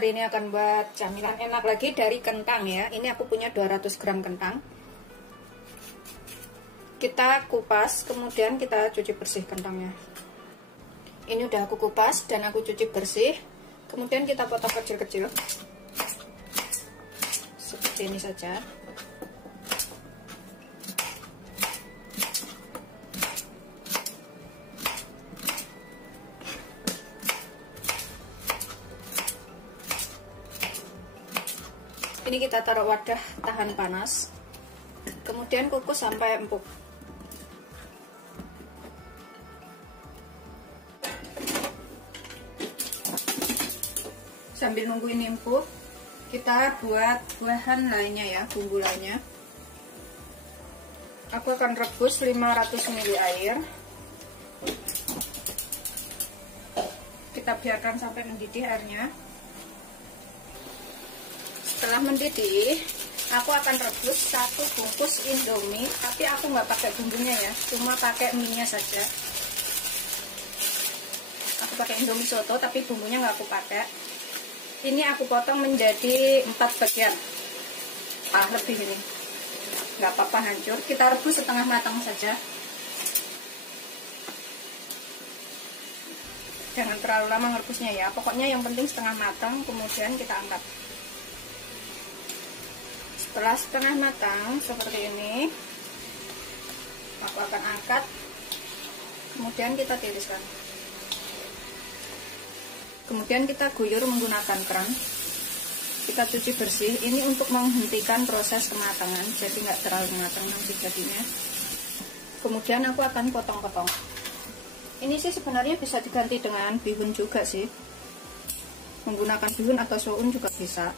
hari ini akan buat camilan enak lagi dari kentang ya. Ini aku punya 200 gram kentang. Kita kupas, kemudian kita cuci bersih kentangnya. Ini udah aku kupas dan aku cuci bersih. Kemudian kita potong kecil-kecil. Seperti ini saja. Ini kita taruh wadah tahan panas, kemudian kukus sampai empuk. Sambil nunggu ini empuk, kita buat bahan lainnya ya, bumbu lainnya. Aku akan rebus 500 ml air. Kita biarkan sampai mendidih airnya. Setelah mendidih, aku akan rebus 1 bungkus Indomie, tapi aku nggak pakai bumbunya ya, cuma pakai mie-nya saja. Aku pakai Indomie soto, tapi bumbunya nggak aku pakai. Ini aku potong menjadi 4 bagian, lebih ini, nggak apa-apa hancur. Kita rebus setengah matang saja, jangan terlalu lama merebusnya ya. Pokoknya yang penting setengah matang, kemudian kita angkat. Setelah setengah matang seperti ini, aku akan angkat, kemudian kita tiriskan. Kemudian kita guyur menggunakan keran. Kita cuci bersih. Ini untuk menghentikan proses kematangan, jadi nggak terlalu matang nanti jadinya. Kemudian aku akan potong-potong. Ini sih sebenarnya bisa diganti dengan bihun juga sih. Menggunakan bihun atau soun juga bisa.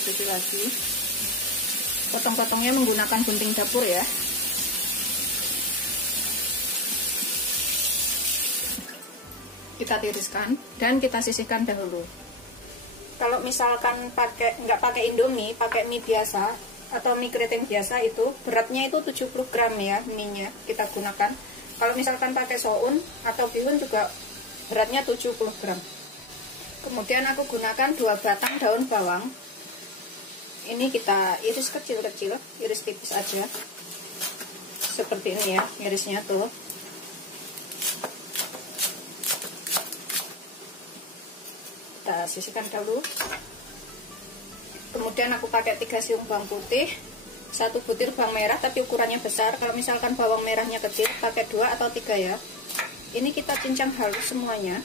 Cuci lagi, potong-potongnya menggunakan gunting dapur ya. Kita tiriskan dan kita sisihkan dahulu. Kalau misalkan nggak pakai Indomie, pakai mie biasa atau mie keriting biasa, itu beratnya itu 70 gram ya mie-nya kita gunakan. Kalau misalkan pakai soun atau bihun juga beratnya 70 gram. Kemudian aku gunakan 2 batang daun bawang. Ini kita iris kecil-kecil, iris tipis aja. Seperti ini ya, irisnya tuh. Kita sisihkan dulu. Kemudian aku pakai 3 siung bawang putih, 1 butir bawang merah tapi ukurannya besar. Kalau misalkan bawang merahnya kecil, pakai 2 atau 3 ya. Ini kita cincang halus semuanya,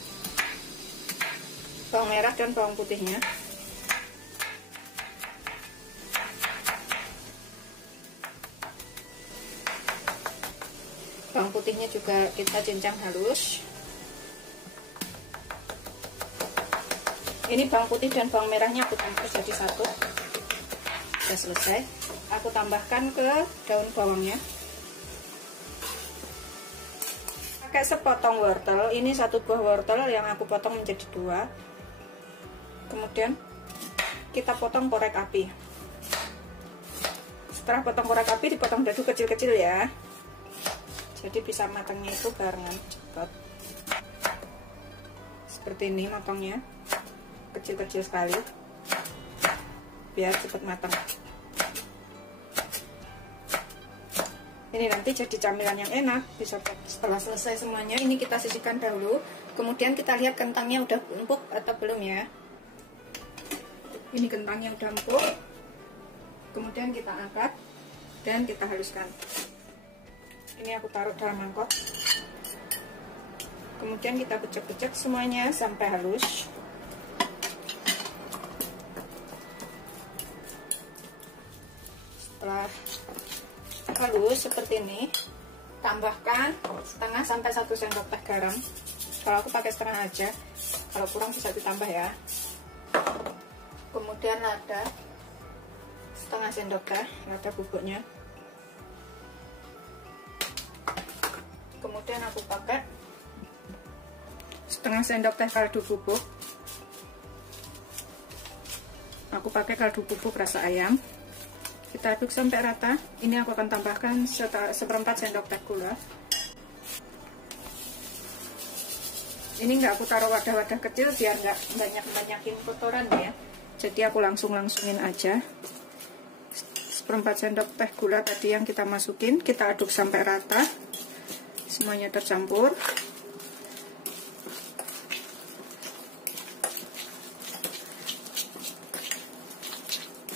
bawang merah dan bawang putihnya. Bawang putihnya juga kita cincang halus. Ini bawang putih dan bawang merahnya aku campur jadi satu. Sudah selesai. Aku tambahkan ke daun bawangnya. Pakai sepotong wortel. Ini 1 buah wortel yang aku potong menjadi 2. Kemudian kita potong korek api. Setelah potong korek api, dipotong dadu kecil-kecil ya. Jadi bisa matangnya itu barengan cepat. Seperti ini matangnya, kecil-kecil sekali, biar cepat matang. Ini nanti jadi camilan yang enak, bisa. Setelah selesai semuanya, ini kita sisihkan dahulu. Kemudian kita lihat kentangnya udah empuk atau belum ya. Ini kentangnya udah empuk. Kemudian kita angkat dan kita haluskan. Ini aku taruh dalam mangkok. Kemudian kita becek-becek semuanya sampai halus. Setelah halus seperti ini, tambahkan setengah sampai 1 sendok teh garam. Kalau aku pakai setengah aja, kalau kurang bisa ditambah ya. Kemudian lada, setengah sendok teh, lada bubuknya. Kemudian aku pakai setengah sendok teh kaldu bubuk. Aku pakai kaldu bubuk rasa ayam. Kita aduk sampai rata. Ini aku akan tambahkan 1/4 sendok teh gula. Ini nggak aku taruh wadah-wadah kecil biar nggak banyakin kotoran ya. Jadi aku langsungin aja. 1/4 sendok teh gula tadi yang kita masukin, kita aduk sampai rata, semuanya tercampur.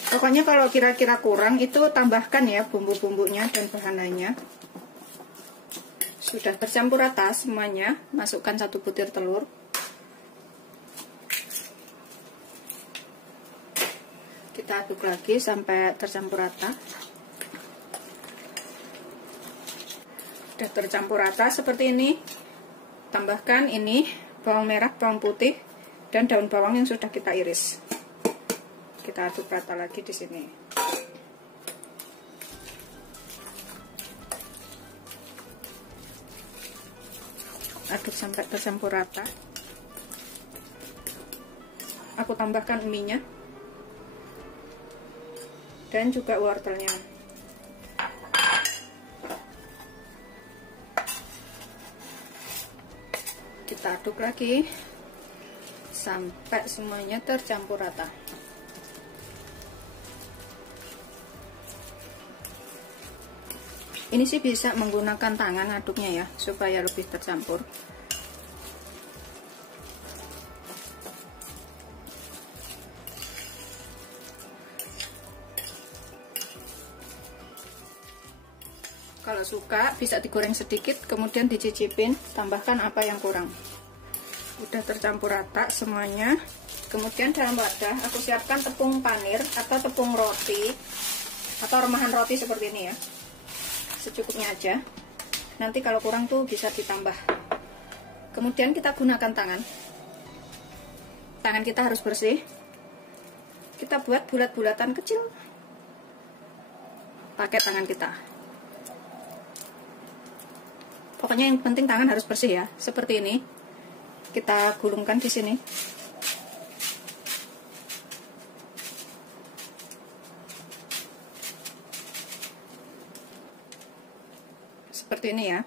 Pokoknya kalau kira-kira kurang itu tambahkan ya bumbu-bumbunya dan bahannya. Sudah tercampur rata semuanya, masukkan 1 butir telur. Kita aduk lagi sampai tercampur rata. Sudah tercampur rata seperti ini. Tambahkan ini bawang merah, bawang putih, dan daun bawang yang sudah kita iris. Kita aduk rata lagi di sini. Aduk sampai tercampur rata. Aku tambahkan mie-nya dan juga wortelnya. Kita aduk lagi sampai semuanya tercampur rata. Ini sih bisa menggunakan tangan aduknya ya, supaya lebih tercampur. Kalau suka bisa digoreng sedikit, kemudian dicicipin, tambahkan apa yang kurang. Udah tercampur rata semuanya. Kemudian dalam wadah aku siapkan tepung panir atau tepung roti atau remahan roti seperti ini ya. Secukupnya aja. Nanti kalau kurang tuh bisa ditambah. Kemudian kita gunakan tangan. Tangan kita harus bersih. Kita buat bulat-bulatan kecil pakai tangan kita. Pokoknya yang penting tangan harus bersih ya. Seperti ini. Kita gulungkan di sini. Seperti ini ya.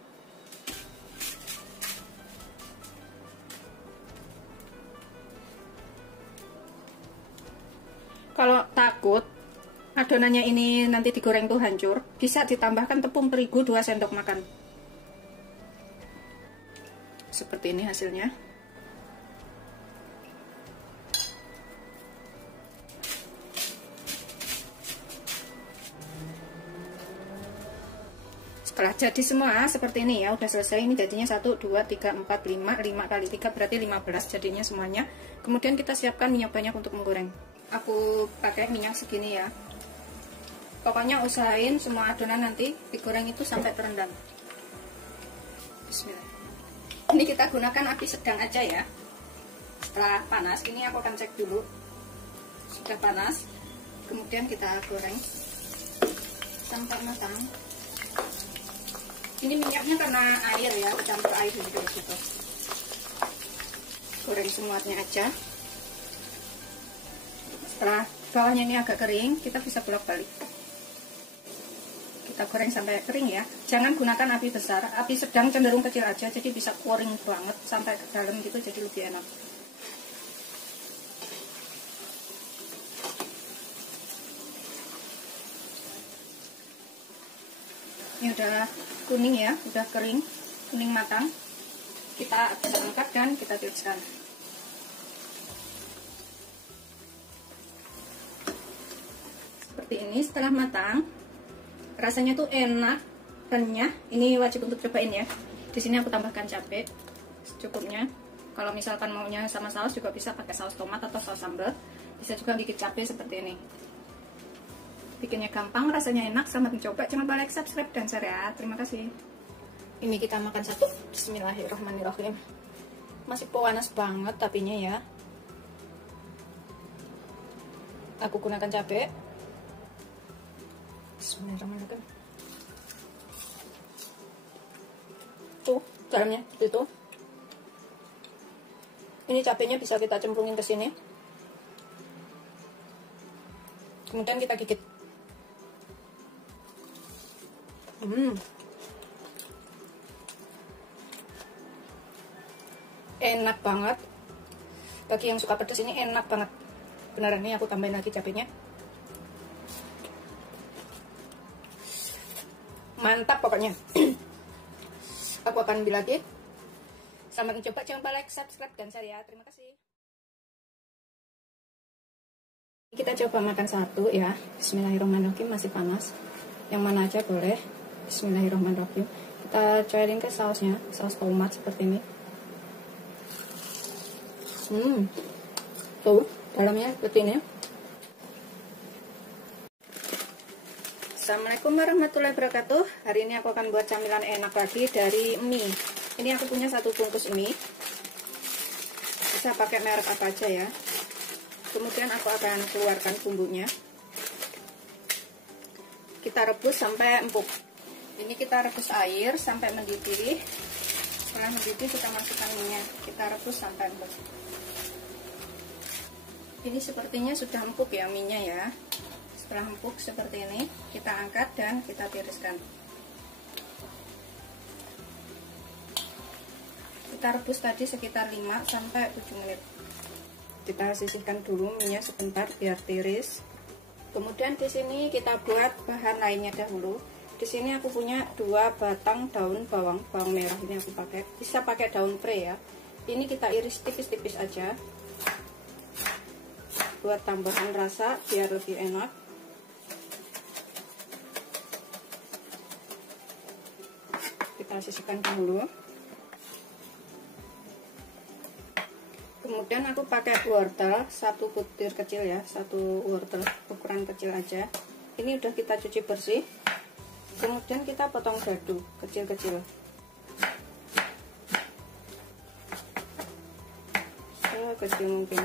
Kalau takut adonannya ini nanti digoreng tuh hancur, bisa ditambahkan tepung terigu 2 sendok makan. Seperti ini hasilnya. Setelah jadi semua seperti ini ya, udah selesai. Ini jadinya 1, 2, 3, 4, 5 kali 3 berarti 15 jadinya semuanya. Kemudian kita siapkan minyak banyak untuk menggoreng. Aku pakai minyak segini ya. Pokoknya usahain semua adonan nanti digoreng itu sampai terendam. Bismillah. Ini kita gunakan api sedang aja ya. Setelah panas, ini aku akan cek dulu. Sudah panas. Kemudian kita goreng sampai matang. Ini minyaknya karena air ya, campur air gitu. Goreng semuanya aja. Setelah bawahnya ini agak kering, kita bisa bolak-balik. Kita goreng sampai kering ya. Jangan gunakan api besar, api sedang cenderung kecil aja, jadi bisa kering banget sampai ke dalam gitu, jadi lebih enak. Ini udah kuning ya, udah kering, kuning matang. Kita bisa angkat dan kita tiriskan. Seperti ini setelah matang, rasanya tuh enak, renyah. Ini wajib untuk cobain ya. Di sini aku tambahkan cabai secukupnya. Kalau misalkan maunya sama saus juga bisa pakai saus tomat atau saus sambal. Bisa juga gigit cabai seperti ini. Bikinnya gampang, rasanya enak, selamat mencoba. Jangan lupa like, subscribe, dan share ya. Terima kasih. Ini kita makan satu. Bismillahirrahmanirrahim. Masih panas banget tapinya ya. Aku gunakan cabai. Bismillahirrahmanirrahim. Tuh, dalamnya itu. Ini cabainya bisa kita cemplungin ke sini. Kemudian kita gigit. Enak banget. Bagi yang suka pedas ini enak banget. Beneran, nih aku tambahin lagi cabenya. Mantap pokoknya. Aku akan ambil lagi. Selamat mencoba, jangan lupa like, subscribe, dan share ya. Terima kasih. Kita coba makan satu ya. Bismillahirrahmanirrahim, masih panas. Yang mana aja boleh. Bismillahirrahmanirrahim. Kita cobain ke sausnya, saus tomat seperti ini. Tuh, dalamnya seperti ini. Assalamualaikum warahmatullahi wabarakatuh. Hari ini aku akan buat camilan enak lagi dari mie. Ini aku punya 1 bungkus mie. Bisa pakai merek apa aja ya. Kemudian aku akan keluarkan bumbunya. Kita rebus sampai empuk. Ini kita rebus air sampai mendidih. Setelah mendidih kita masukkan mie-nya. Kita rebus sampai empuk. Ini sepertinya sudah empuk ya mie-nya ya. Setelah empuk seperti ini, kita angkat dan kita tiriskan. Kita rebus tadi sekitar 5-7 menit. Kita sisihkan dulu mie-nya sebentar biar tiris. Kemudian di sini kita buat bahan lainnya dahulu. Di sini aku punya 2 batang daun bawang merah, ini aku pakai. Bisa pakai daun pre ya. Ini kita iris tipis-tipis aja. Buat tambahan rasa biar lebih enak. Kita sisihkan dulu. Kemudian aku pakai wortel 1 butir kecil ya, 1 wortel ukuran kecil aja. Ini udah kita cuci bersih. Kemudian kita potong dadu kecil-kecil. Sekecil mungkin.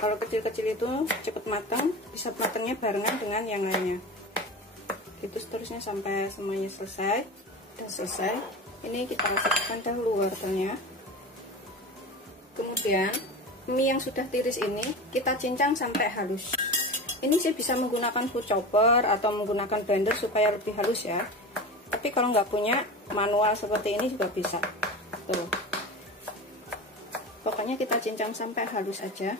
Kalau kecil-kecil itu cepat matang, bisa matangnya barengan dengan yang lainnya. Itu seterusnya sampai semuanya selesai. Udah selesai. Ini kita masukkan dahulu wortelnya. Kemudian mie yang sudah tiris ini kita cincang sampai halus. Ini sih bisa menggunakan food chopper atau menggunakan blender supaya lebih halus ya. Tapi kalau nggak punya manual seperti ini juga bisa. Tuh. Pokoknya kita cincang sampai halus aja.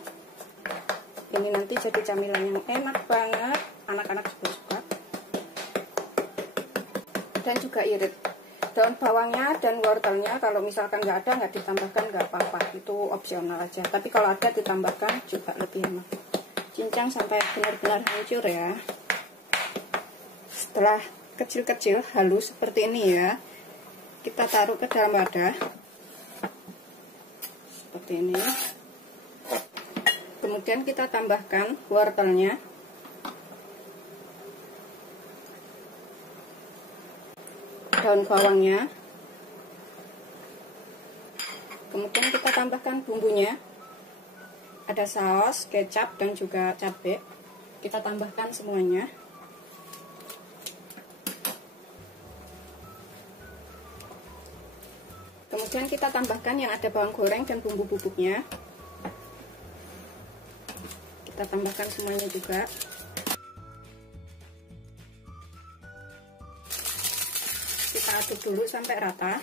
Ini nanti jadi camilan yang enak banget, anak-anak juga suka. Dan juga irit. Daun bawangnya dan wortelnya kalau misalkan nggak ada, nggak ditambahkan nggak apa-apa, itu opsional aja. Tapi kalau ada ditambahkan juga lebih enak. Cincang sampai benar-benar hancur ya. Setelah kecil-kecil halus seperti ini ya, kita taruh ke dalam wadah seperti ini. Kemudian kita tambahkan wortelnya. Daun bawangnya. Kemudian kita tambahkan bumbunya. Ada saus, kecap, dan juga cabai. Kita tambahkan semuanya. Kemudian kita tambahkan yang ada bawang goreng dan bumbu bubuknya. Kita tambahkan semuanya juga. Kita aduk dulu sampai rata.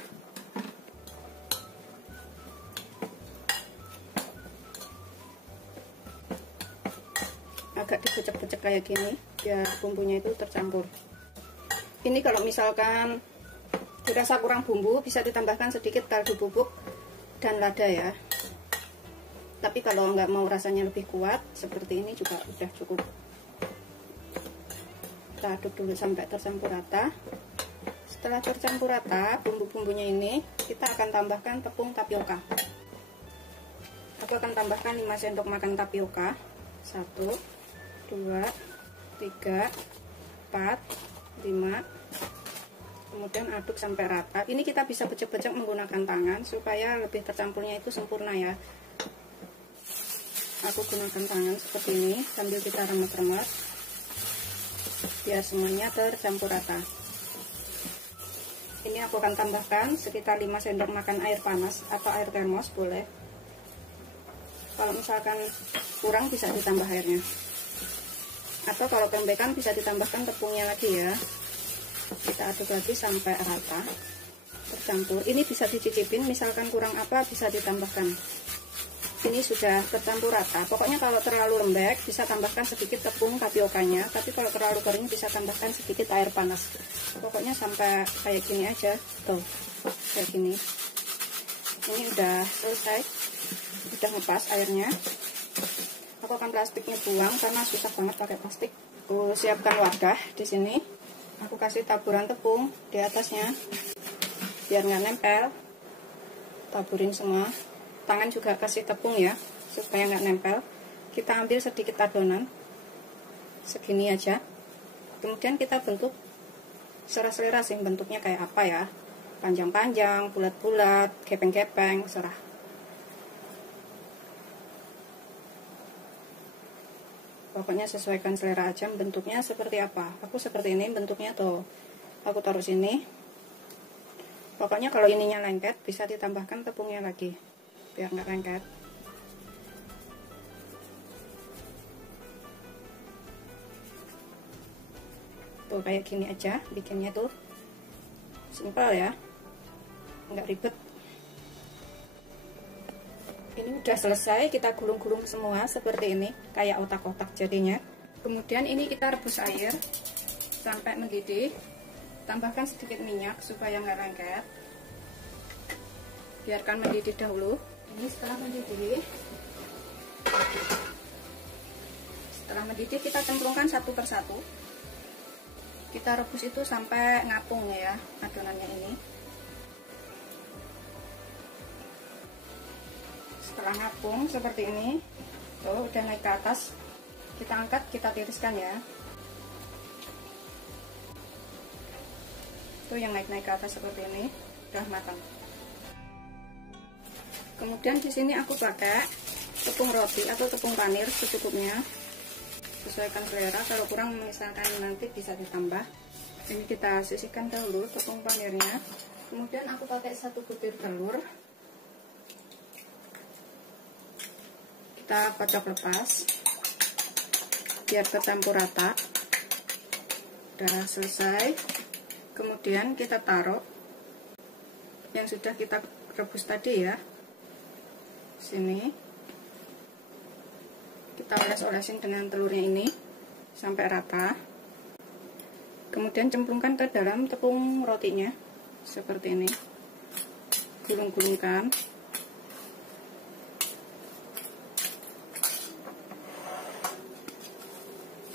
Agak dikucek-kucek kayak gini biar bumbunya itu tercampur. Ini kalau misalkan dirasa kurang bumbu, bisa ditambahkan sedikit kaldu bubuk dan lada ya. Tapi kalau nggak mau rasanya lebih kuat, seperti ini juga udah cukup. Kita aduk dulu sampai tercampur rata. Setelah tercampur rata bumbu-bumbunya ini, kita akan tambahkan tepung tapioka. Aku akan tambahkan 5 sendok makan tapioka. 1, 2, 3, 4, 5. Kemudian aduk sampai rata. Ini kita bisa becek-becek menggunakan tangan supaya lebih tercampurnya itu sempurna ya. Aku gunakan tangan seperti ini sambil kita remet-remet biar semuanya tercampur rata. Ini aku akan tambahkan sekitar 5 sendok makan air panas atau air termos boleh. Kalau misalkan kurang bisa ditambah airnya. Atau kalau kelembekan bisa ditambahkan tepungnya lagi ya. Kita aduk lagi sampai rata. tercampur. Ini bisa dicicipin, misalkan kurang apa bisa ditambahkan. Ini sudah tercampur rata. Pokoknya kalau terlalu lembek bisa tambahkan sedikit tepung tapiokanya, tapi kalau terlalu kering bisa tambahkan sedikit air panas. Pokoknya sampai kayak gini aja, tuh kayak gini. Ini udah selesai, udah ngepas airnya. Aku akan plastiknya buang karena susah banget pakai plastik. Aku siapkan wadah di sini. Aku kasih taburan tepung di atasnya biar nggak nempel. Taburin semua. Tangan juga kasih tepung ya, supaya nggak nempel. Kita ambil sedikit adonan, segini aja. Kemudian kita bentuk serah-selera sih, bentuknya kayak apa ya. Panjang-panjang, bulat-bulat, gepeng-gepeng, serah. Pokoknya sesuaikan selera aja bentuknya seperti apa. Aku seperti ini bentuknya tuh. Aku taruh sini. Pokoknya kalau ininya lengket bisa ditambahkan tepungnya lagi biar nggak lengket. Tuh kayak gini aja bikinnya tuh. Simpel ya, nggak ribet. Ini udah selesai, kita gulung-gulung semua seperti ini, kayak otak-otak jadinya. Kemudian ini kita rebus air sampai mendidih. Tambahkan sedikit minyak supaya nggak lengket. Biarkan mendidih dahulu. Ini setelah mendidih kita cemplungkan satu persatu. Kita rebus itu sampai ngapung ya adonannya ini. Setelah ngapung seperti ini, tuh udah naik ke atas, kita angkat, kita tiriskan ya. Tuh yang naik-naik ke atas seperti ini, udah matang. Kemudian di sini aku pakai tepung roti atau tepung panir secukupnya, sesuaikan selera. Kalau kurang misalkan nanti bisa ditambah. Ini kita sisihkan dahulu tepung panirnya. Kemudian aku pakai 1 butir telur. Kita kocok lepas biar tercampur rata. Udah selesai. Kemudian kita taruh yang sudah kita rebus tadi ya. Sini kita oles-olesin dengan telurnya ini sampai rata. Kemudian cemplungkan ke dalam tepung rotinya seperti ini, gulung-gulungkan.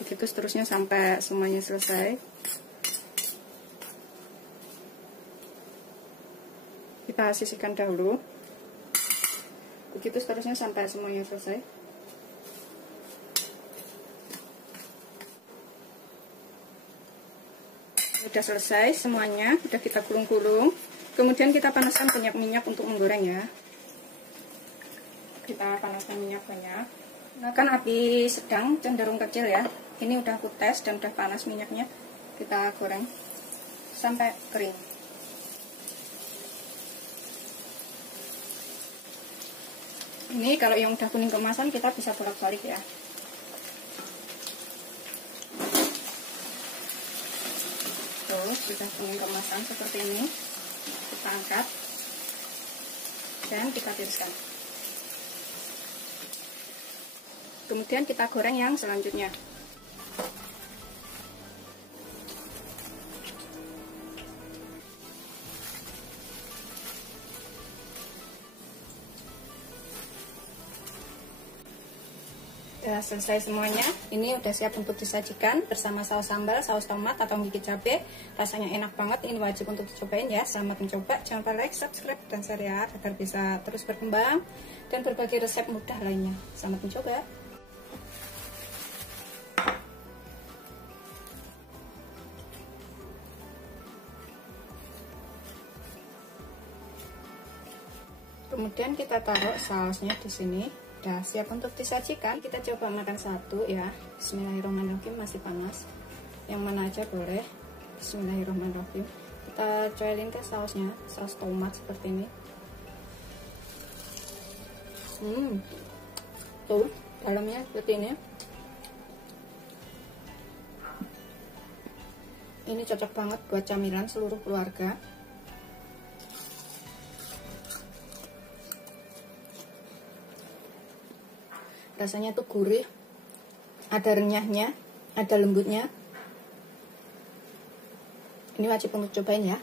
Begitu seterusnya sampai semuanya selesai. Kita sisihkan dahulu. Begitu seterusnya sampai semuanya selesai. Udah selesai semuanya, udah kita gulung-gulung. Kemudian kita panaskan minyak untuk menggoreng ya. Kita panaskan minyak banyak. Gunakan api sedang cenderung kecil ya. Ini udah aku tes dan udah panas minyaknya. Kita goreng sampai kering. Ini kalau yang udah kuning kemasan kita bisa bolak-balik ya. Terus sudah kuning kemasan seperti ini, kita angkat dan kita tiriskan. Kemudian kita goreng yang selanjutnya. Sudah selesai semuanya. Ini udah siap untuk disajikan bersama saus sambal, saus tomat atau gigit cabai. Rasanya enak banget. Ini wajib untuk dicobain ya. Selamat mencoba. Jangan lupa like, subscribe, dan share ya agar bisa terus berkembang dan berbagi resep mudah lainnya. Selamat mencoba. Kemudian kita taruh sausnya di sini. Udah siap untuk disajikan. Kita coba makan satu ya. Bismillahirrahmanirrahim. Masih panas. Yang mana aja boleh. Bismillahirrahmanirrahim. Kita coelin ke sausnya, saus tomat seperti ini. Tuh dalamnya seperti ini. Ini cocok banget buat camilan seluruh keluarga. rasanya tuh gurih, ada renyahnya, ada lembutnya. Ini wajib untuk cobain ya.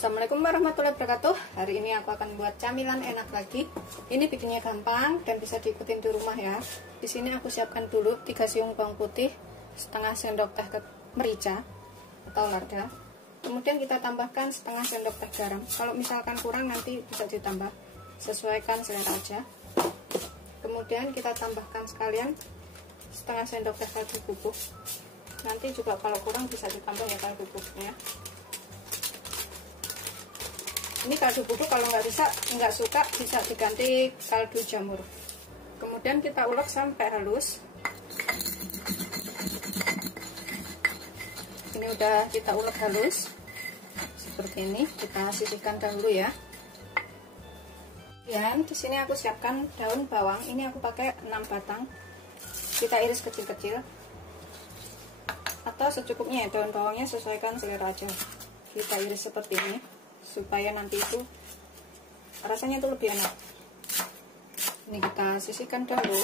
Assalamualaikum warahmatullahi wabarakatuh. Hari ini aku akan buat camilan enak lagi. Ini bikinnya gampang dan bisa diikutin di rumah ya. Di sini aku siapkan dulu 3 siung bawang putih, setengah sendok teh merica atau lada. Kemudian kita tambahkan setengah sendok teh garam. Kalau misalkan kurang nanti bisa ditambah, sesuaikan selera aja. Kemudian kita tambahkan sekalian setengah sendok teh kaldu bubuk. Nanti juga kalau kurang bisa ditambah ya kaldu bubuknya. Ini kaldu bubuk kalau nggak suka bisa diganti kaldu jamur. Kemudian kita ulek sampai halus. Ini udah kita ulek halus seperti ini. Kita sisihkan dahulu ya. Dan di sini aku siapkan daun bawang. Ini aku pakai 6 batang. Kita iris kecil-kecil atau secukupnya ya, daun bawangnya sesuaikan selera aja. Kita iris seperti ini supaya nanti itu rasanya itu lebih enak. Ini kita sisihkan dulu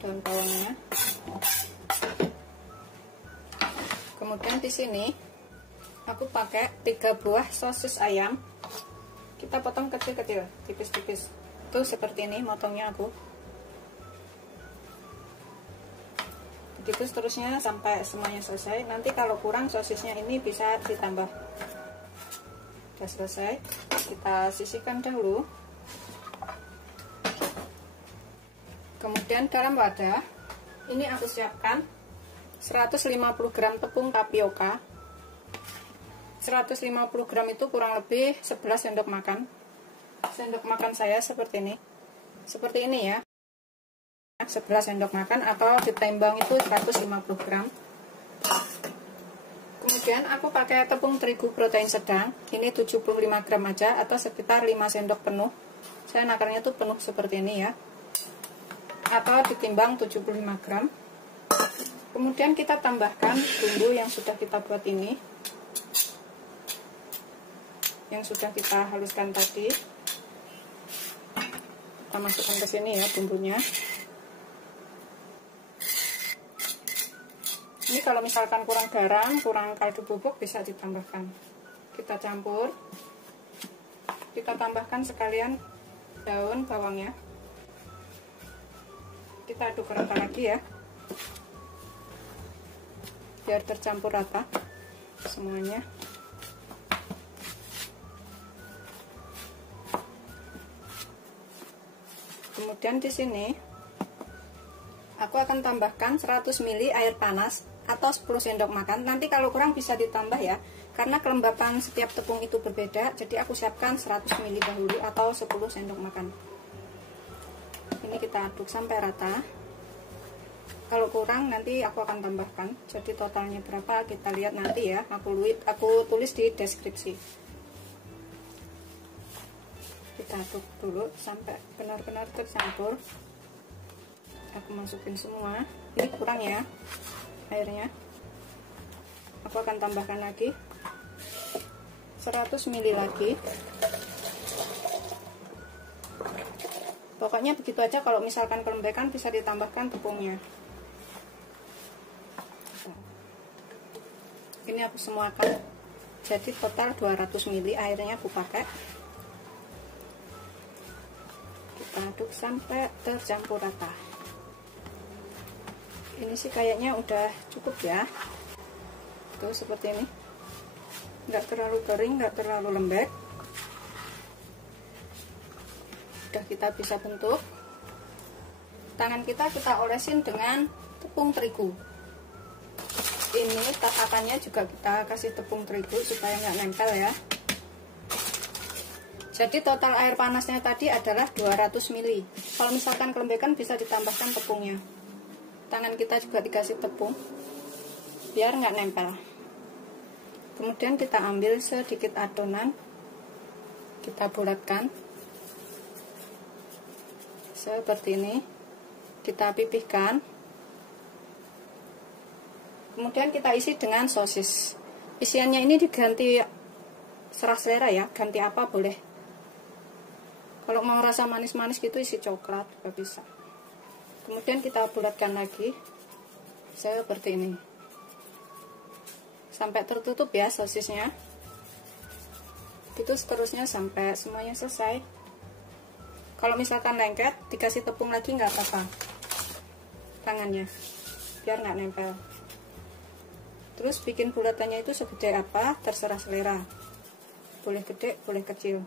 daun bawangnya. Kemudian di sini aku pakai 3 buah sosis ayam. Kita potong kecil-kecil, tipis-tipis. Tuh seperti ini motongnya aku. Begitu seterusnya sampai semuanya selesai. Nanti kalau kurang sosisnya ini bisa ditambah. Sudah selesai, kita sisihkan dahulu. Kemudian dalam wadah ini aku siapkan 150 gram tepung tapioka. 150 gram itu kurang lebih 11 sendok makan. Sendok makan saya seperti ini. Seperti ini ya. 11 sendok makan atau ditimbang itu 150 gram. Kemudian aku pakai tepung terigu protein sedang. Ini 75 gram aja atau sekitar 5 sendok penuh. Saya nakarnya tuh penuh seperti ini ya. Atau ditimbang 75 gram. Kemudian kita tambahkan bumbu yang sudah kita buat ini. Yang sudah kita haluskan tadi. Kita masukkan ke sini ya bumbunya. Ini kalau misalkan kurang garam, kurang kaldu bubuk bisa ditambahkan. Kita campur. Kita tambahkan sekalian daun bawangnya. Kita aduk rata lagi ya. Biar tercampur rata semuanya. Kemudian di sini aku akan tambahkan 100 ml air panas atau 10 sendok makan. Nanti kalau kurang bisa ditambah ya, karena kelembapan setiap tepung itu berbeda. Jadi aku siapkan 100 ml dahulu atau 10 sendok makan. Ini kita aduk sampai rata. Kalau kurang nanti aku akan tambahkan. Jadi totalnya berapa kita lihat nanti ya. Aku tulis di deskripsi. Kita aduk dulu sampai benar-benar tercampur. Aku masukin semua. Ini kurang ya airnya. Aku akan tambahkan lagi 100 ml lagi. Pokoknya begitu aja. Kalau misalkan kelembekan bisa ditambahkan tepungnya. Ini aku semuakan. Jadi total 200 ml airnya aku pakai. Kita aduk sampai tercampur rata. Ini sih kayaknya udah cukup ya. Tuh seperti ini. Nggak terlalu kering, nggak terlalu lembek. Udah kita bisa bentuk. Tangan kita olesin dengan tepung terigu. Ini tatakannya juga kita kasih tepung terigu supaya nggak nempel ya. Jadi total air panasnya tadi adalah 200 ml. Kalau misalkan kelembekan bisa ditambahkan tepungnya. Tangan kita juga dikasih tepung biar nggak nempel. Kemudian kita ambil sedikit adonan, kita bulatkan seperti ini, kita pipihkan. Kemudian kita isi dengan sosis. Isiannya ini diganti serah selera ya, ganti apa boleh. Kalau mau rasa manis-manis gitu isi coklat juga bisa. Kemudian kita bulatkan lagi seperti ini sampai tertutup ya sosisnya. Itu seterusnya sampai semuanya selesai. Kalau misalkan lengket, dikasih tepung lagi nggak apa-apa tangannya, biar nggak nempel. Terus bikin bulatannya itu segede apa, terserah selera. Boleh gede, boleh kecil.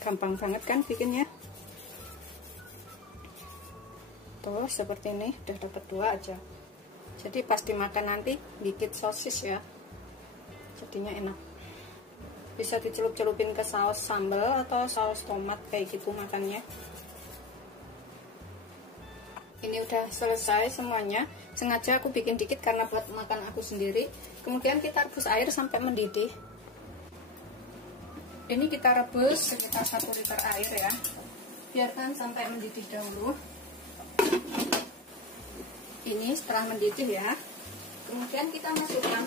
Gampang banget kan bikinnya. Tuh seperti ini, udah dapat 2 aja. Jadi pas dimakan nanti dikit sosis ya, jadinya enak. Bisa dicelup-celupin ke saus sambal atau saus tomat kayak gitu makannya. Ini udah selesai semuanya. Sengaja aku bikin dikit karena buat makan aku sendiri. Kemudian kita rebus air sampai mendidih. Ini kita rebus sekitar 1 liter air ya. Biarkan sampai mendidih dahulu. Ini setelah mendidih ya. Kemudian kita masukkan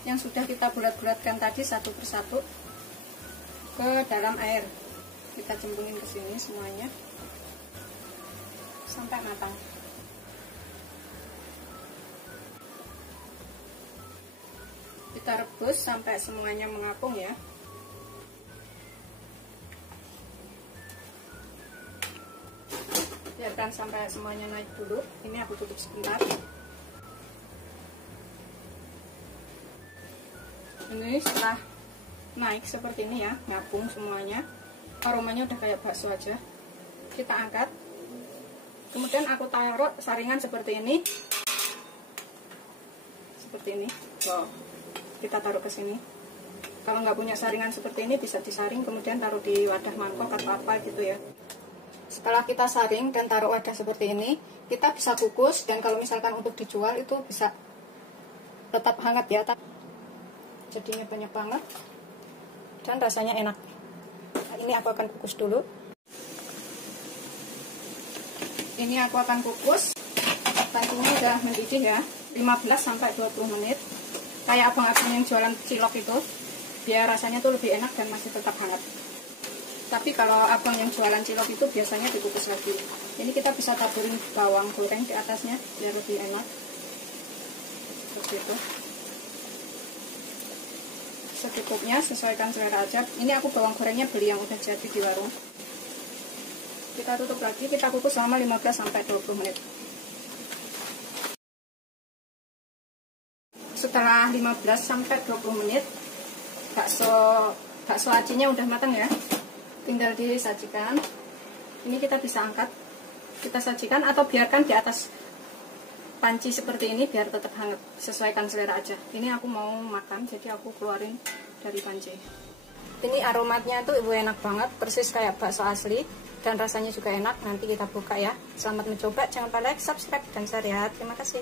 yang sudah kita bulat-bulatkan tadi satu persatu ke dalam air. Kita cemplungin ke sini semuanya sampai matang. Kita rebus sampai semuanya mengapung ya. Biarkan sampai semuanya naik dulu. Ini aku tutup sebentar. Ini setelah naik seperti ini ya, ngapung semuanya, aromanya udah kayak bakso aja. Kita angkat. Kemudian aku taruh saringan seperti ini. Seperti ini. Wow. Kita taruh ke sini. Kalau nggak punya saringan seperti ini bisa disaring, kemudian taruh di wadah mangkok atau apa gitu ya. Setelah kita saring dan taruh wadah seperti ini, kita bisa kukus, dan kalau misalkan untuk dijual itu bisa tetap hangat ya. Jadinya banyak banget dan rasanya enak. Nah, ini aku akan kukus dulu. Ini aku akan kukus. Pancinya udah mendidih ya, 15-20 menit. Kayak abang-abang yang jualan cilok itu, biar rasanya tuh lebih enak dan masih tetap hangat. Tapi kalau abang yang jualan cilok itu biasanya dikukus lagi. Ini kita bisa taburin bawang goreng di atasnya biar lebih enak. Seperti itu. Secukupnya, sesuaikan selera aja. Ini aku bawang gorengnya beli yang udah jadi di warung. Kita tutup lagi, kita kukus selama 15-20 menit. Setelah 15-20 menit, bakso acinya udah matang ya. Tinggal disajikan. Ini kita bisa angkat, kita sajikan atau biarkan di atas panci seperti ini biar tetap hangat. Sesuaikan selera aja. Ini aku mau makan, jadi aku keluarin dari panci. Ini aromatnya tuh ibu enak banget, persis kayak bakso asli, dan rasanya juga enak. Nanti kita buka ya. Selamat mencoba, jangan lupa like, subscribe, dan share ya. Terima kasih.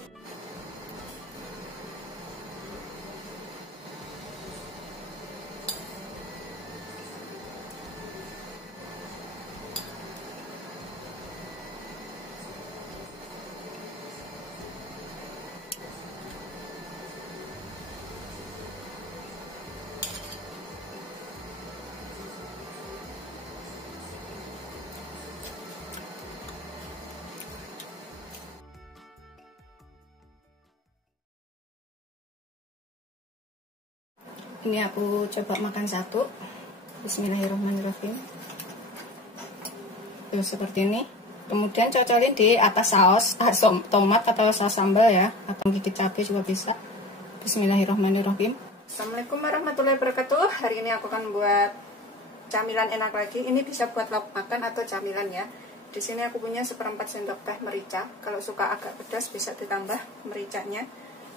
Ini aku coba makan satu. Bismillahirrahmanirrahim. Tuh seperti ini. Kemudian cocolin di atas saus tomat atau saus sambal ya, atau gigit cabai juga bisa. Bismillahirrahmanirrahim. Assalamualaikum warahmatullahi wabarakatuh. Hari ini aku akan buat camilan enak lagi. Ini bisa buat lauk makan atau camilan ya. Di sini aku punya 1/4 sendok teh merica. Kalau suka agak pedas bisa ditambah mericanya.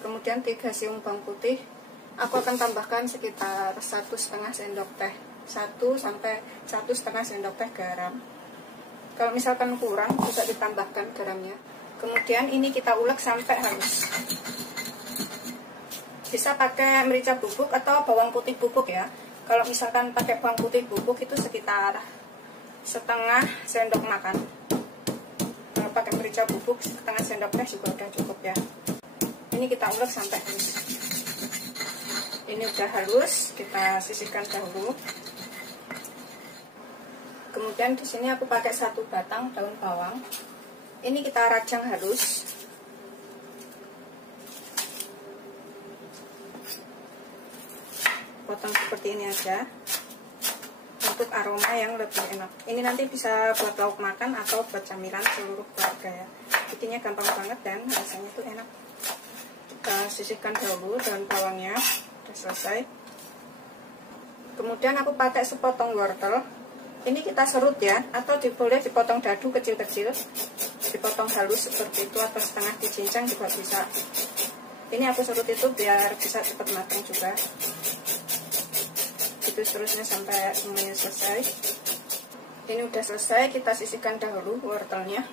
Kemudian 3 siung bawang putih. Aku akan tambahkan sekitar 1,5 sendok teh 1 sampai 1,5 sendok teh garam. Kalau misalkan kurang bisa ditambahkan garamnya. Kemudian ini kita ulek sampai halus. Bisa pakai merica bubuk atau bawang putih bubuk ya. Kalau misalkan pakai bawang putih bubuk itu sekitar setengah sendok makan. Kalau pakai merica bubuk setengah sendok teh juga udah cukup ya. Ini kita ulek sampai halus. Ini udah halus, kita sisihkan dahulu. Kemudian di sini aku pakai 1 batang daun bawang. Ini kita rajang halus. Potong seperti ini aja. Untuk aroma yang lebih enak. Ini nanti bisa buat lauk makan atau buat camilan seluruh keluarga ya. Bikinnya gampang banget dan rasanya tuh enak. Kita sisihkan dahulu daun bawangnya. Udah selesai. Kemudian aku pakai sepotong wortel. Ini kita serut ya, atau boleh dipotong dadu kecil-kecil, dipotong halus seperti itu, atau setengah dicincang juga bisa. Ini aku serut itu biar bisa cepat matang juga. Itu seterusnya sampai semuanya selesai. Ini udah selesai, kita sisihkan dahulu wortelnya.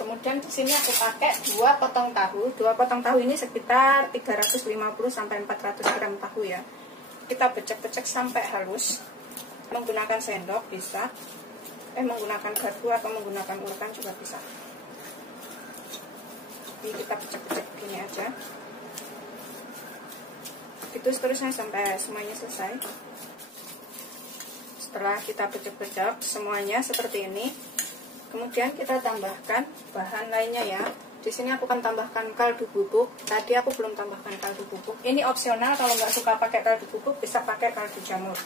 Kemudian di sini aku pakai 2 potong tahu. 2 potong tahu ini sekitar 350 sampai 400 gram tahu ya. Kita becek-becek sampai halus. Menggunakan sendok bisa, menggunakan garpu atau menggunakan ulekan juga bisa. Ini kita pecah-pecah begini aja. Itu seterusnya sampai semuanya selesai. Setelah kita pecah-pecah semuanya seperti ini, kemudian kita tambahkan bahan lainnya ya. Di sini aku akan tambahkan kaldu bubuk. Tadi aku belum tambahkan kaldu bubuk. Ini opsional, kalau nggak suka pakai kaldu bubuk bisa pakai kaldu jamur.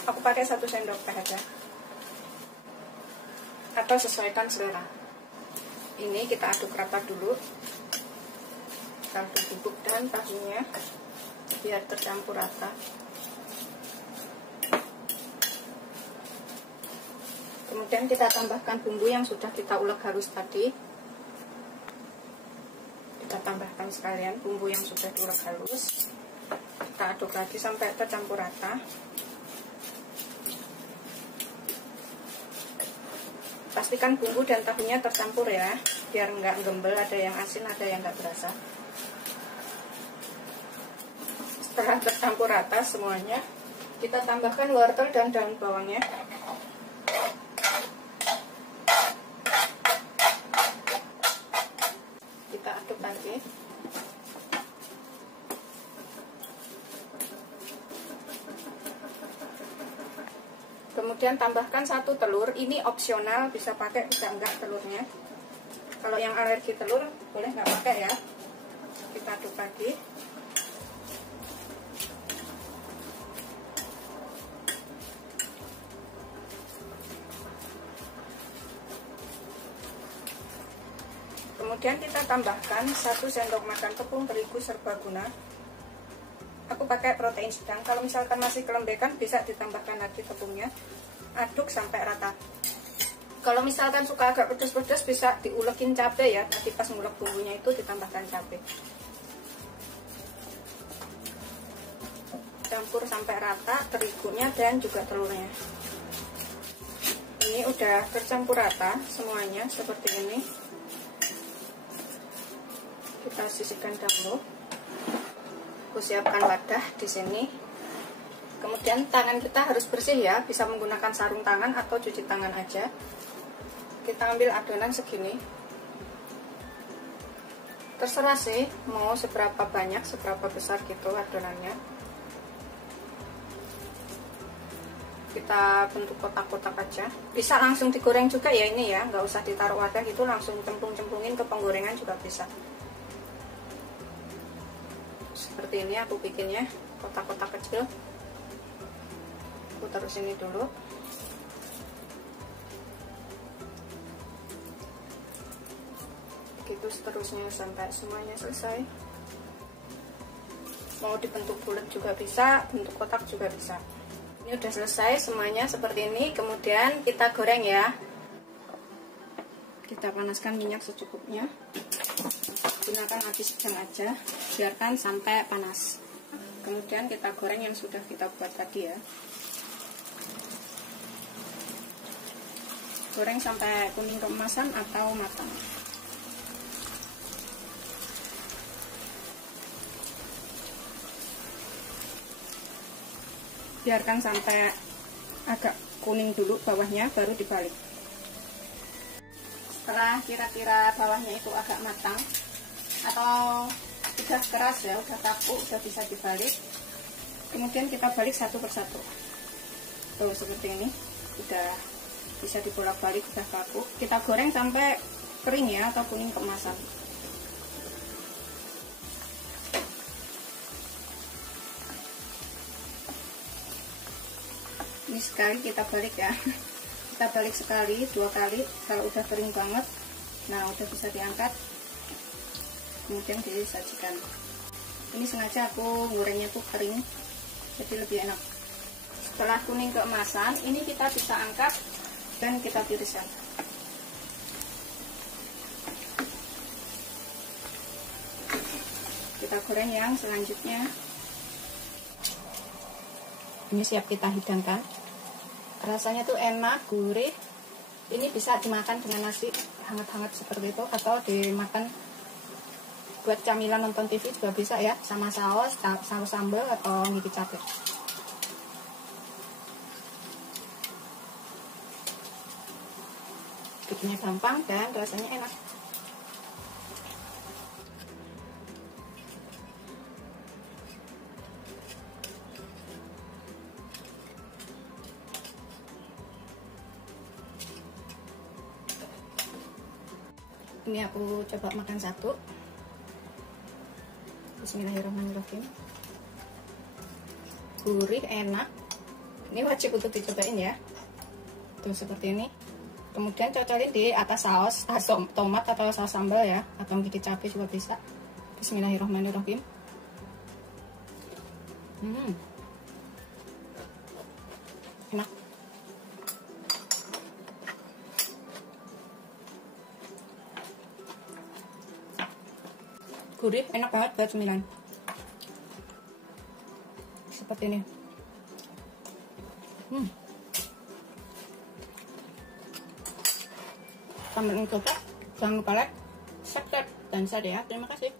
Aku pakai 1 sendok teh aja, atau sesuaikan selera. Ini kita aduk rata dulu kaldu bubuk dan tahunya biar tercampur rata. Kemudian kita tambahkan bumbu yang sudah kita ulek halus tadi. Kita tambahkan sekalian bumbu yang sudah diulek halus. Kita aduk lagi sampai tercampur rata. Pastikan bumbu dan tahunya tercampur ya, biar nggak gembel, ada yang asin, ada yang nggak berasa. Setelah tercampur rata semuanya, kita tambahkan wortel dan daun bawangnya. Kita aduk lagi. Kemudian tambahkan 1 telur. Ini opsional, bisa pakai bisa enggak telurnya. Kalau yang alergi telur boleh nggak pakai ya. Kita aduk lagi. Kemudian kita tambahkan 1 sendok makan tepung terigu serbaguna. Aku pakai protein sedang. Kalau misalkan masih kelembekan bisa ditambahkan lagi tepungnya. Aduk sampai rata. Kalau misalkan suka agak pedas-pedas bisa diulekin cabai ya. Nanti pas ngulek bumbunya itu ditambahkan cabai. Campur sampai rata terigunya dan juga telurnya. Ini udah tercampur rata semuanya seperti ini. Kita sisihkan dahulu. Aku siapkan wadah di sini. Kemudian tangan kita harus bersih ya, bisa menggunakan sarung tangan atau cuci tangan aja. Kita ambil adonan segini. Terserah sih mau seberapa banyak, seberapa besar gitu adonannya. Kita bentuk kotak-kotak aja. Bisa langsung digoreng juga ya ini ya, nggak usah ditaruh wadah gitu, langsung cemplung-cemplungin ke penggorengan juga bisa. Seperti ini aku bikinnya, kotak-kotak kecil. Aku taruh sini dulu. Begitu seterusnya sampai semuanya selesai. Mau dibentuk bulat juga bisa, bentuk kotak juga bisa. Ini udah selesai semuanya seperti ini. Kemudian kita goreng ya. Kita panaskan minyak secukupnya. Gunakan api sedang aja, biarkan sampai panas. Kemudian kita goreng yang sudah kita buat tadi ya. Goreng sampai kuning keemasan atau matang. Biarkan sampai agak kuning dulu bawahnya, baru dibalik. Setelah kira-kira bawahnya itu agak matang atau udah keras ya, udah kaku, udah bisa dibalik. Kemudian kita balik satu persatu. Tuh seperti ini, udah bisa dibolak-balik, udah kaku. Kita goreng sampai kering ya, atau kuning keemasan. Ini sekali kita balik ya. Kita balik sekali, 2 kali. Kalau udah kering banget, nah udah bisa diangkat, kemudian disajikan. Ini sengaja aku gorengnya tuh kering, jadi lebih enak. Setelah kuning keemasan, ini kita bisa angkat dan kita tiriskan. Kita goreng yang selanjutnya. Ini siap kita hidangkan. Rasanya tuh enak, gurih. Ini bisa dimakan dengan nasi hangat-hangat seperti itu, atau dimakan buat camilan nonton TV juga bisa ya, sama saus sambal atau mie cabai. Bikinnya gampang dan rasanya enak. Ini aku coba makan satu. Bismillahirrahmanirrahim. Gurih, enak. Ini wajib untuk dicobain ya. Tuh seperti ini. Kemudian cocolin di atas saus tomat atau saus sambal ya, atau mungkin cabai juga bisa. Bismillahirrahmanirrahim. Enak. Gurih, enak banget buat cemilan. Seperti ini. Sambil mencoba, jangan lupa like, subscribe, dan share ya. Terima kasih.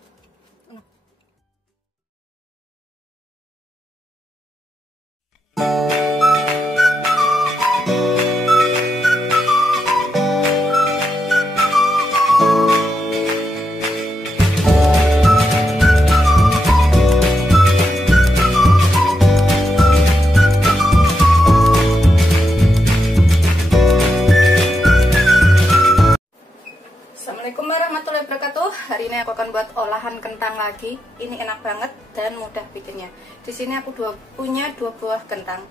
Assalamualaikum warahmatullahi wabarakatuh. Hari ini aku akan buat olahan kentang lagi. Ini enak banget dan mudah bikinnya. Di sini aku punya 2 buah kentang.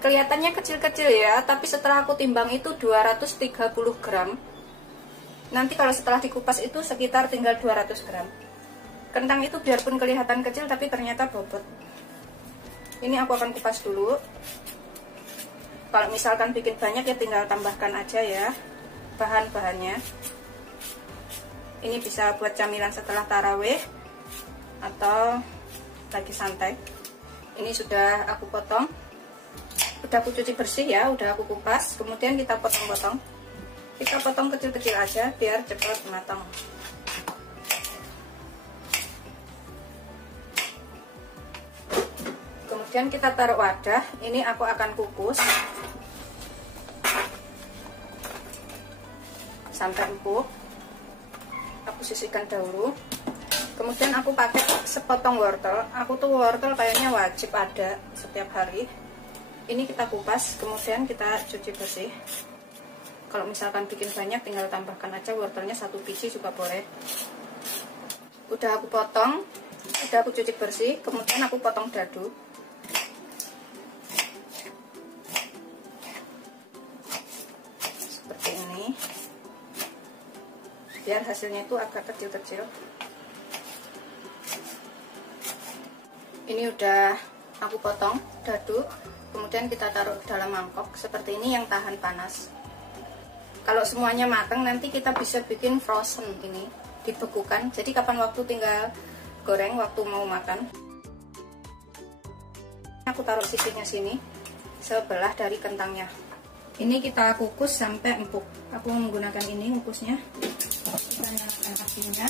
Kelihatannya kecil-kecil ya, tapi setelah aku timbang itu 230 gram. Nanti kalau setelah dikupas itu sekitar tinggal 200 gram. Kentang itu biarpun kelihatan kecil tapi ternyata bobot. Ini aku akan kupas dulu. Kalau misalkan bikin banyak ya tinggal tambahkan aja ya bahan-bahannya. Ini bisa buat camilan setelah tarawih atau lagi santai. Ini sudah aku potong, udah aku cuci bersih ya, udah aku kupas. Kemudian kita potong-potong. Kita potong kecil-kecil aja biar cepat matang. Kemudian kita taruh wadah. Ini aku akan kukus sampai empuk. Aku sisihkan dahulu. Kemudian aku pakai sepotong wortel. Aku tuh wortel kayaknya wajib ada setiap hari. Ini kita kupas, kemudian kita cuci bersih. Kalau misalkan bikin banyak tinggal tambahkan aja wortelnya 1 biji juga boleh. Udah aku potong, udah aku cuci bersih, kemudian aku potong dadu. Seperti ini. Biar hasilnya itu agak kecil-kecil. Ini udah aku potong dadu, kemudian kita taruh dalam mangkok seperti ini yang tahan panas. Kalau semuanya matang nanti kita bisa bikin frozen, ini dibekukan. Jadi kapan waktu tinggal goreng waktu mau makan. Aku taruh sisihnya sini sebelah dari kentangnya. Ini kita kukus sampai empuk. Aku menggunakan ini ngukusnya. Kita nyalakan apinya.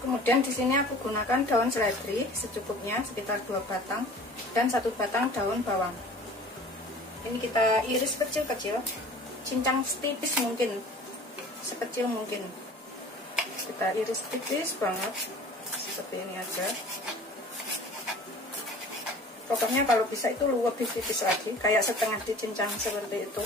Kemudian di sini aku gunakan daun seledri secukupnya, sekitar 2 batang, dan 1 batang daun bawang. Ini kita iris kecil-kecil, cincang tipis mungkin, sekecil mungkin. Kita iris tipis banget, seperti ini aja. Pokoknya kalau bisa itu lebih tipis lagi, kayak setengah dicincang seperti itu.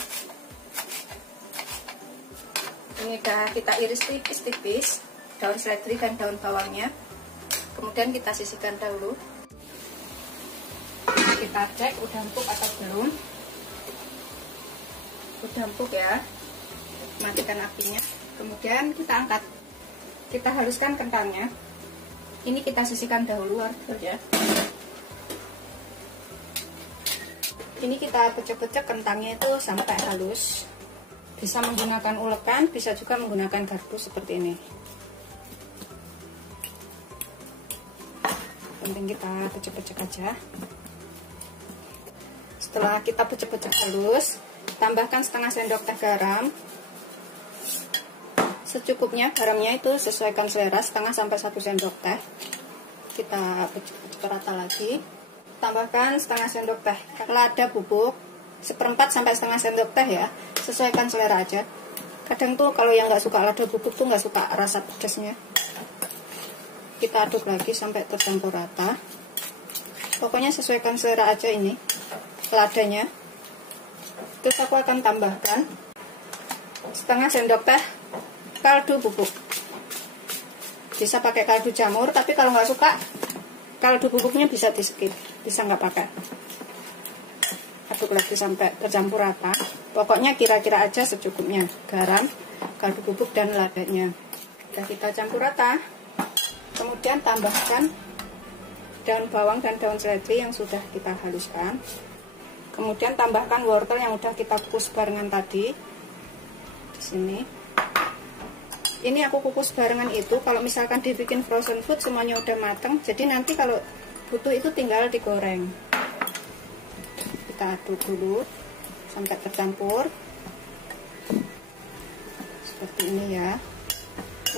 Ini udah kita iris tipis-tipis daun seledri dan daun bawangnya. Kemudian kita sisihkan dahulu. Kita cek udah empuk atau belum. Udah empuk ya. Matikan apinya. Kemudian kita angkat. Kita haluskan kentangnya. Ini kita sisihkan dahulu ya. Ini kita pecah-pecah kentangnya itu sampai halus. Bisa menggunakan ulekan, bisa juga menggunakan garpu seperti ini. Penting kita pecah-pecah aja. Setelah kita pecah-pecah halus, tambahkan setengah sendok teh garam. Secukupnya, garamnya itu sesuaikan selera, setengah sampai 1 sendok teh. Kita pecah-pecah rata lagi. Tambahkan setengah sendok teh lada bubuk, 1/4 sampai setengah sendok teh ya, sesuaikan selera aja. Kadang tuh kalau yang nggak suka lada bubuk tuh nggak suka rasa pedasnya. Kita aduk lagi sampai tercampur rata. Pokoknya sesuaikan selera aja ini ladanya. Terus aku akan tambahkan setengah sendok teh kaldu bubuk. Bisa pakai kaldu jamur, tapi kalau nggak suka kaldu bubuknya bisa di skip, bisa nggak pakai. Aduk lagi sampai tercampur rata. Pokoknya kira-kira aja secukupnya. Garam, kaldu bubuk, dan ladanya. Sudah kita campur rata. Kemudian tambahkan daun bawang dan daun seledri yang sudah kita haluskan. Kemudian tambahkan wortel yang sudah kita kukus barengan tadi. Di sini. Ini aku kukus barengan itu, kalau misalkan dibikin frozen food semuanya udah mateng, jadi nanti kalau butuh itu tinggal digoreng. Kita aduk dulu sampai tercampur. Seperti ini ya.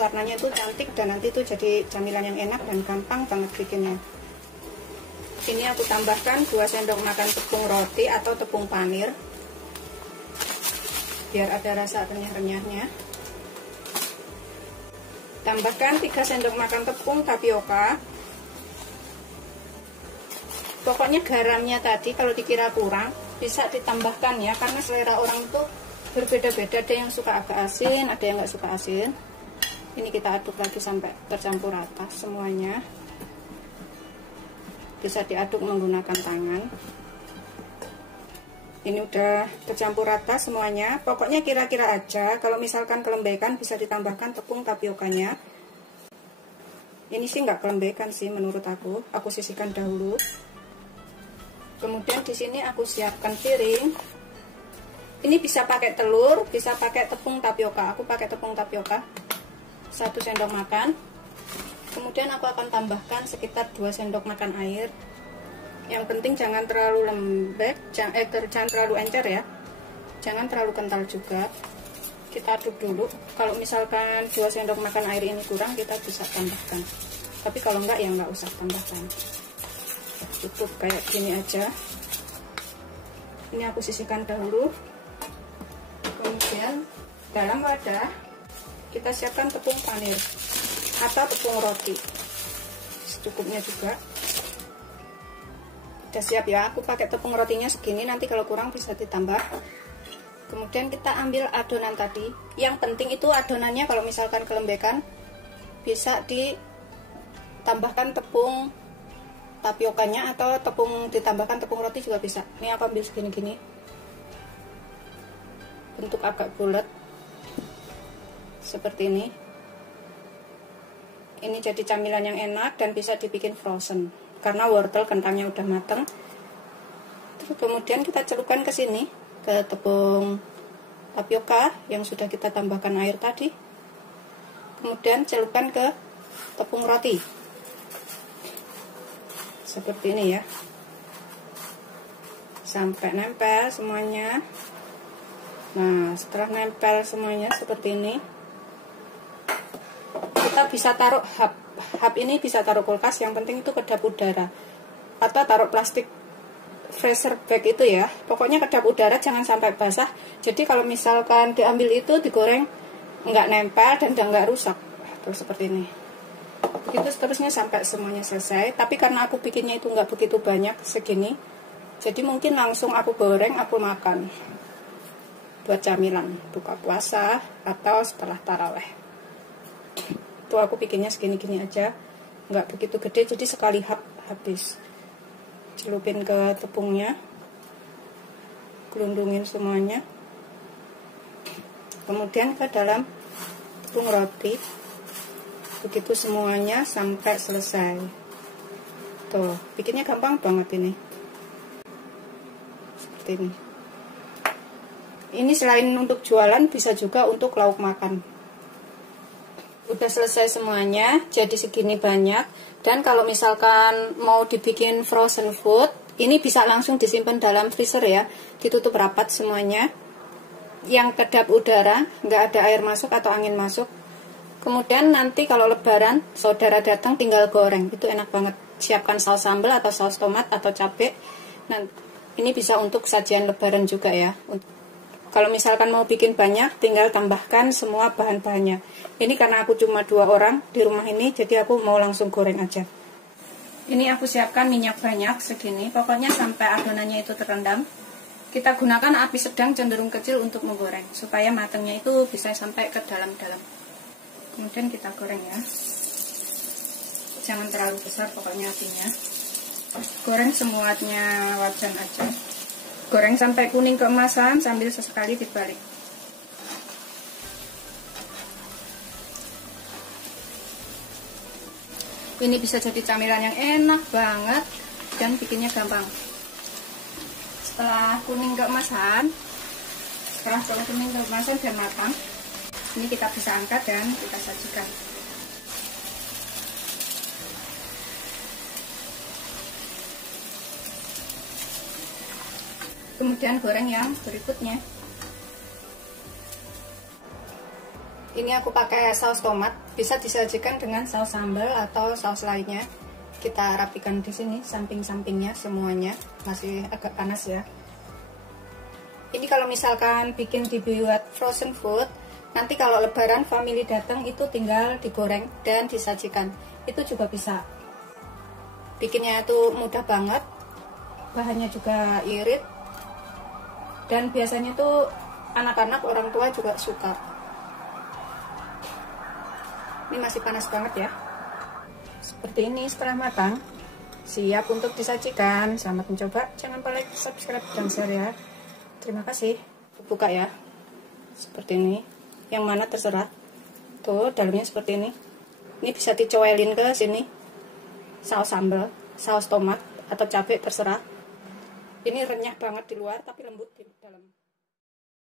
Warnanya itu cantik dan nanti itu jadi camilan yang enak dan gampang banget bikinnya. Ini aku tambahkan 2 sendok makan tepung roti atau tepung panir. Biar ada rasa renyah-renyahnya. Tambahkan 3 sendok makan tepung tapioka. Pokoknya garamnya tadi kalau dikira kurang bisa ditambahkan ya, karena selera orang itu berbeda-beda. Ada yang suka agak asin, ada yang nggak suka asin. Ini kita aduk lagi sampai tercampur rata semuanya. Bisa diaduk menggunakan tangan. Ini udah tercampur rata semuanya. Pokoknya kira-kira aja. Kalau misalkan kelembekan bisa ditambahkan tepung tapiokanya. Ini sih nggak kelembekan sih menurut aku. Aku sisihkan dahulu. Kemudian di sini aku siapkan piring. Ini bisa pakai telur, bisa pakai tepung tapioka. Aku pakai tepung tapioka 1 sendok makan. Kemudian aku akan tambahkan sekitar 2 sendok makan air. Yang penting jangan terlalu lembek, jangan terlalu encer ya. Jangan terlalu kental juga. Kita aduk dulu. Kalau misalkan 2 sendok makan air ini kurang, kita bisa tambahkan. Tapi kalau enggak ya enggak usah tambahkan. Cukup kayak gini aja. Ini aku sisihkan dahulu. Kemudian dalam wadah kita siapkan tepung panir atau tepung roti. Secukupnya juga. Udah siap ya, aku pakai tepung rotinya segini, nanti kalau kurang bisa ditambah. Kemudian kita ambil adonan tadi. Yang penting itu adonannya kalau misalkan kelembekan bisa ditambahkan tepung tapiokanya atau ditambahkan tepung roti juga bisa. Ini aku ambil segini-gini. Bentuk agak bulat. Seperti ini. Ini jadi camilan yang enak dan bisa dibikin frozen. Karena wortel kentangnya udah mateng. Terus kemudian kita celupkan ke sini, ke tepung tapioka yang sudah kita tambahkan air tadi. Kemudian celupkan ke tepung roti. Seperti ini ya. sampai nempel semuanya. Nah, setelah nempel semuanya seperti ini, kita bisa taruh hap ini bisa taruh kulkas, yang penting itu kedap udara, atau taruh plastik freezer bag itu ya, pokoknya kedap udara, jangan sampai basah. Jadi kalau misalkan diambil itu digoreng nggak nempel dan nggak rusak. Tuh seperti ini. Begitu seterusnya sampai semuanya selesai. Tapi karena aku bikinnya itu nggak begitu banyak segini, jadi mungkin langsung aku goreng, aku makan buat camilan buka puasa atau setelah taraweh. Tuh aku bikinnya segini-gini aja, nggak begitu gede, jadi sekali habis. Celupin ke tepungnya, gelundungin semuanya, kemudian ke dalam tepung roti. Begitu semuanya sampai selesai. Tuh, bikinnya gampang banget ini. Seperti ini. Ini selain untuk jualan, bisa juga untuk lauk makan. Udah selesai semuanya, jadi segini banyak. Dan kalau misalkan mau dibikin frozen food, ini bisa langsung disimpan dalam freezer ya, ditutup rapat semuanya, yang kedap udara, nggak ada air masuk atau angin masuk. Kemudian nanti kalau lebaran, saudara datang tinggal goreng, itu enak banget. Siapkan saus sambal atau saus tomat atau cabai. Nah, ini bisa untuk sajian lebaran juga ya. Kalau misalkan mau bikin banyak, tinggal tambahkan semua bahan-bahannya. Ini karena aku cuma 2 orang di rumah ini, jadi aku mau langsung goreng aja. Ini aku siapkan minyak banyak segini, pokoknya sampai adonannya itu terendam. Kita gunakan api sedang cenderung kecil untuk menggoreng, supaya matangnya itu bisa sampai ke dalam-dalam. Kemudian kita goreng ya. Jangan terlalu besar pokoknya apinya. Goreng semuanya wajan aja. Goreng sampai kuning keemasan sambil sesekali dibalik. Ini bisa jadi camilan yang enak banget dan bikinnya gampang. Setelah kuning keemasan dan matang, ini kita bisa angkat dan kita sajikan. Kemudian goreng yang berikutnya. Ini aku pakai saus tomat, bisa disajikan dengan saus sambal atau saus lainnya. Kita rapikan di sini samping-sampingnya semuanya, masih agak panas ya. Ini kalau misalkan bikin dibuat frozen food, nanti kalau lebaran family datang itu tinggal digoreng dan disajikan. Itu juga bisa. Bikinnya itu mudah banget, bahannya juga irit. Dan biasanya tuh anak-anak, orang tua juga suka. Ini masih panas banget ya. Seperti ini setelah matang, siap untuk disajikan. Selamat mencoba. Jangan lupa like, subscribe, dan share ya. Terima kasih. Buka ya. Seperti ini. Yang mana terserah. Tuh dalamnya seperti ini. Ini bisa dicoelin ke sini. Saus sambal, saus tomat, atau cabai terserah. Ini renyah banget di luar tapi lembut di dalam.